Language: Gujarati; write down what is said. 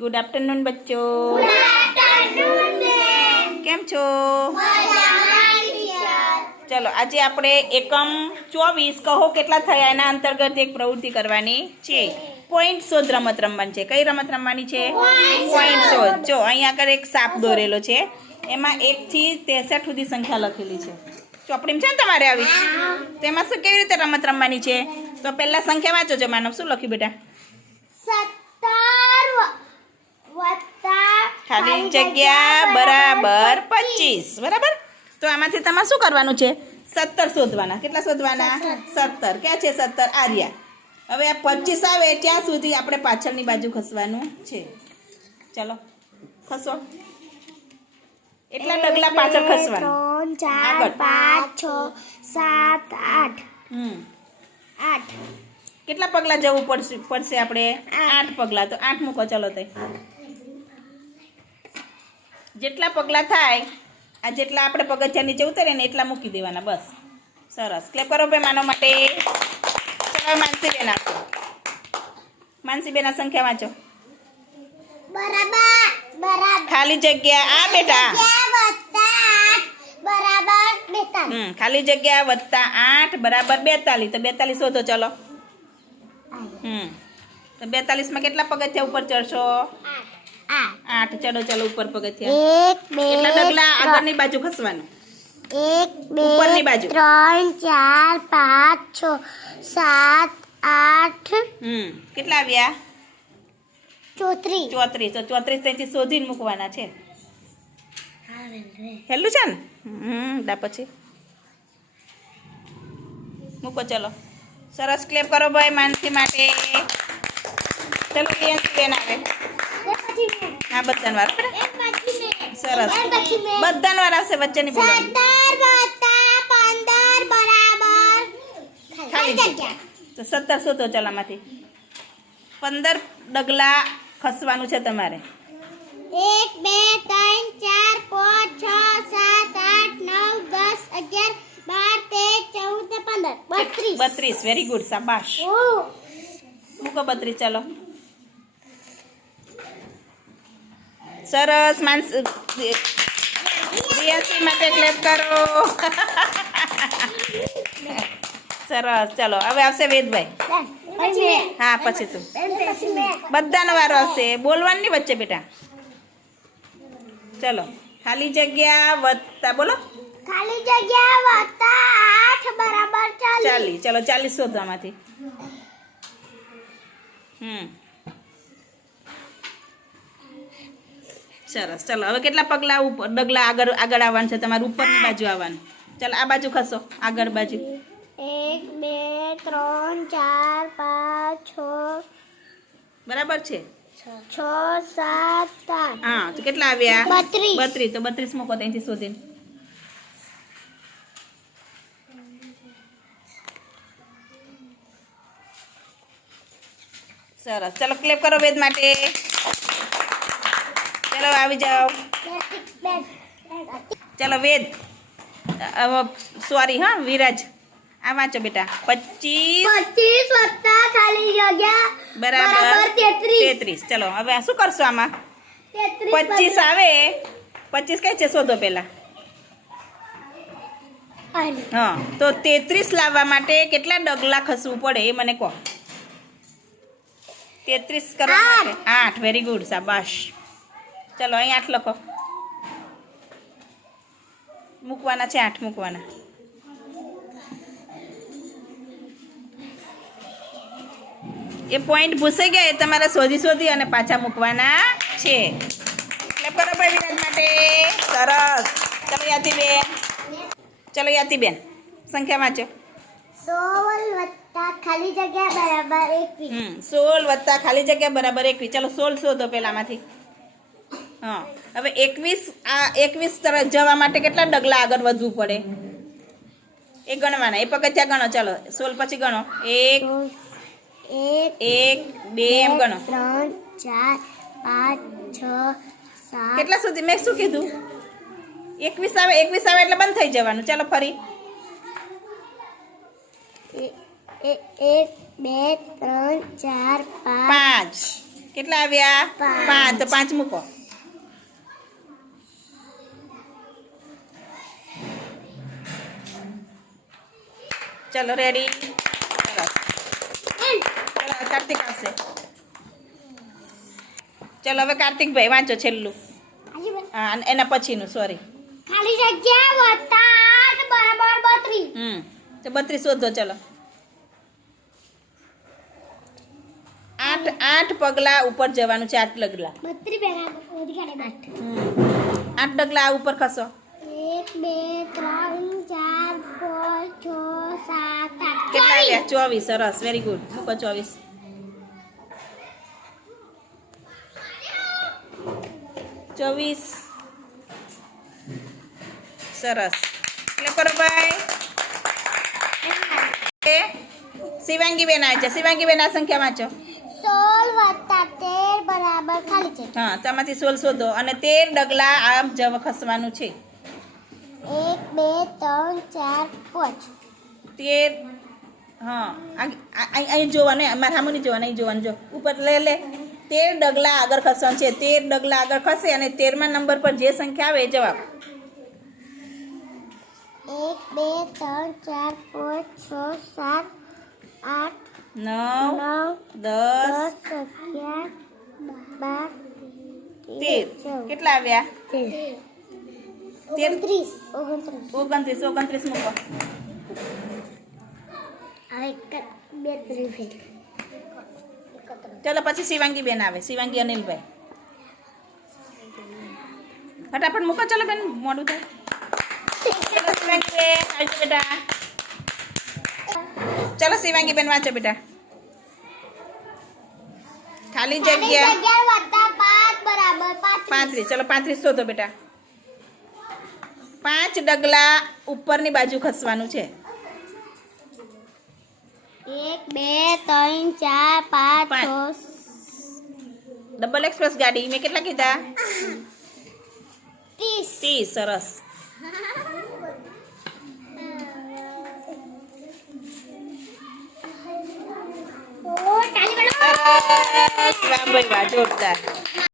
Good afternoon બચ્ચો. કેમ છો? ચલો આજે આપણે એકમ ચોવીસ કહો કેટલા થયા એના અંતર્ગત એક પ્રવૃત્તિ કરવાની છે. પોઈન્ટ શોધ રમત રમવાની છે. કઈ રમત રમવાની છે? પોઈન્ટ શોધ. જો અહીંયા આગળ એક સાપ દોરેલો છે. એમાં એકથી ત્રેસઠ સુધી સંખ્યા લખેલી છે. ચોપડીમાં છે ને તમારે આવી તેમાં શું કેવી રીતે રમત રમવાની છે? તો પહેલા સંખ્યા વાંચો છો માનવ શું લખ્યું બેટા? ખાલી જગ્યા બરાબર પચીસ બરાબર? તો આમાંથી તમારે શું કરવાનું છે? સત્તર શોધવાના. કેટલા શોધવાના? સત્તર. ક્યાં છે સત્તર? આર્યા. હવે આ પચીસ આવે ત્યાં સુધી આપણે પાછળની બાજુ ખસવાનું છે. ચલો ખસો. એટલા ડગલા પાછળ ખસવાનું. ચાર પાંચ છ સાત આઠ. હમ. આઠ. કેટલા પગલાં જવું પડશે? પડશે આપણે? આઠ પગલાં. તો આઠ મૂકો. ચલો તે. જેટલા પગલાં થાય આ જેટલા આપણે પગથિયા નીચે ઉતરે ને એટલા મૂકી દેવાના બસ. સરસ. ક્લેપ કરો ભાઈ માનવ માટે. ચલો માનસીબેન આપો. માનસીબેન આ સંખ્યા વાંચો. બરાબર બરાબર. ખાલી જગ્યા આ બેટા. બરાબર બેતાલીસ. ખાલી જગ્યા વત્તા આઠ બરાબર બેતાલીસ. તો બેતાલીસ શોધો ચલો. હમ. તો બેતાલીસમાં કેટલા પગથિયા ઉપર ચડશો? આઠ. આઠ. ચડો ચલો ઉપર પગથિયા. એક બે કેટલા ડગલા? આગળની બાજુ ખસવાનું. એક બે ઉપરની બાજુ. ત્રણ ચાર પાંચ છ સાત આઠ. હમ. કેટલા આવ્યા? ચોત્રીસ. ચોત્રીસ. તો ચોત્રીસ ત્યાંથી શોધીને મૂકવાના છે. હેલું છે ને? હમ દા પછી. મૂકો ચલો. સરસ ક્લેપ કરો ભાઈ માનસી માટે. ચલો બેન આવે. હા બધાનો વાર સરસ. બધાનો વાર આવશે વચ્ચેની ખાલી તો સત્તર શોધો ચલામાંથી પંદર ડગલા ખસવાનું છે તમારે. એક બે ત્રણ ચાર પાંચ છ સાત આઠ નવ દસ અગિયાર બાર તેર ચૌદ પંદર. બત્રીસ. બત્રીસ. વેરી ગુડ શાબાશ. મૂકો બત્રીસ ચાલો. સરસ માનસ રિયાસી માટે ક્લેપ કરો. સરસ ચલો હવે આવશે વેદભાઈ. હા પછી તું. બધાનો વારો આવશે. બોલવાની નહીં વચ્ચે બેટા. ચલો ખાલી જગ્યા વધતા બોલો. ખાલી જગ્યા વધતા આઠ બરાબર ચાલી ચલો ચાલીસ શોધવામાંથી. હમ. સરસ. ચલો હવે કેટલા પગલા ઉપર ડગલા આગળ આગળ આવવાનું છે? તમારે ઉપરની બાજુ આવવાનું. ચાલો આ બાજુ ખસો આગળ બાજુ. એક બે ત્રણ ચાર પાંચ છ. બરાબર છે? છ સાત આઠ. હા તો કેટલા આવ્યા? બત્રીસ. બત્રીસ તો બત્રીસ મૂકો ત્યાંથી શોધીને. સરસ. ચલો ક્લેપ કરો વેદ માટે. ચલો આવી જાઓ ચલો વેદ સોરી હા વિરાજ આ વાંચો બેટા પચીસ પચીસ વત્તા ખાલી જગ્યા બરાબર તેત્રીસ તેત્રીસ ચલો હવે આ શું કરશો આમાં તેત્રીસ પચીસ આવે પચીસ કઈ છે શોધો પહેલા અને હા તો તેત્રીસ લાવવા માટે કેટલા ડગલા ખસવું પડે એ મને કહો તેત્રીસ કરવા માટે આઠ વેરી ગુડ શાબાશ ચલો અહીં આઠ લખો. મૂકવાના છે આઠ મૂકવાના. એ પોઈન્ટ ભૂસાઈ ગયા એ તમારે શોધી શોધી અને પાછા મૂકવાના છે. એટલે વિરાજ માટે. સરસ. ચલો યાતિબેન ચલો યાતિબેન સંખ્યા વાંચો. સોળ વત્તા ખાલી જગ્યા બરાબર એકવીસ. સોળ વત્તા ખાલી જગ્યા બરાબર એકવીસ. ચલો સોળ શોધો પહેલામાંથી. હા. હવે એકવીસ આ એકવીસ તરફ જવા માટે કેટલા ડગલા આગળ વધવું પડે? એ ગણવાના એ પગથિયા ગણો ચાલો સોલ પછી ગણો. એક એક બે એમ ગણો. ત્રણ ચાર પાંચ છ સાત. કેટલા સુધી? મેં શું કીધું? એકવીસ આવે એકવીસ આવે એટલે બંધ થઈ જવાનું. ચાલો ફરી. એક બે ત્રણ ચાર પાંચ. કેટલા આવ્યા? પાંચ. પાંચ. તો પાંચ મૂકો. ચલો રેડી કાર્તિક આવશે ચલો હવે કાર્તિકભાઈ વાંચો છેલ્લું. હા એના પછીનું સોરી ખાલી જગ્યા વત્તા બરાબર બત્રીસ હમ તો બત્રીસ શોધો ચલો આઠ આઠ પગલા ઉપર જવાનું છે આઠ ડગલા આઠ ડગલા ઉપર ખસો એક બે ત્રણ ચાર પાંચ છ સાત આઠ કેટલા આવ્યા? ચોવીસ સરસ વેરી ગુડ મૂકો ચોવીસ. ચોવીસ. સરસ. એટલે કરો ભાઈ શિવાંગી બેન આવે છે. શિવાંગી બેન આ સંખ્યા વાંચો. સોળ વત્તા તેર બરાબર ખાલી છે. હા તેમાંથી સોળ શોધો. અને તેર ડગલા આમ જવ ખસવાનું છે. એક બે ત્રણ ચાર પાંચ. તેર હા અહીં જોવાનું મારા સામે નહીં જોવાનું અહીં જોવાનું જો. ઉપર લે લે. તેર ડગલા આગળ ખસવાનું છે. તેર ડગલા આગળ ખસે અને તેરમા નંબર પર જે સંખ્યા આવે એ જવાબ. એક બે ત્રણ ચાર પાંચ છ સાત આઠ નવ દસ અગિયાર બાર તેર. કેટલા આવ્યા? તેર. ઓગણત્રીસ. ઓગણત્રીસ ઓગણત્રીસ મૂકો હવે એક બે ત્રીસ ફેર ચલો પછી શિવાંગી બેન આવે. શિવાંગી અનિલભાઈ. ફટાફટ મૂકો ચલો બેન મોડું થાય. શિવાંગી બેન આવજો બેટા. ચલો શિવાંગી બેન વાંચો બેટા. ખાલી જગ્યા. પાંત્રીસ. ચલો પાંત્રીસ શોધો બેટા. પાંચ ડગલા ઉપરની બાજુ ખસવાનું છે. એક બે ત્રણ ચાર પાંચ પાંચ. છ ડબલ એક્સપ્રેસ ગાડી મેં કેટલા કીધા ત્રીસ ત્રીસ સરસ ઓ તાલી બનાવો સરસ વાહ ભાઈ વાહ જોરદાર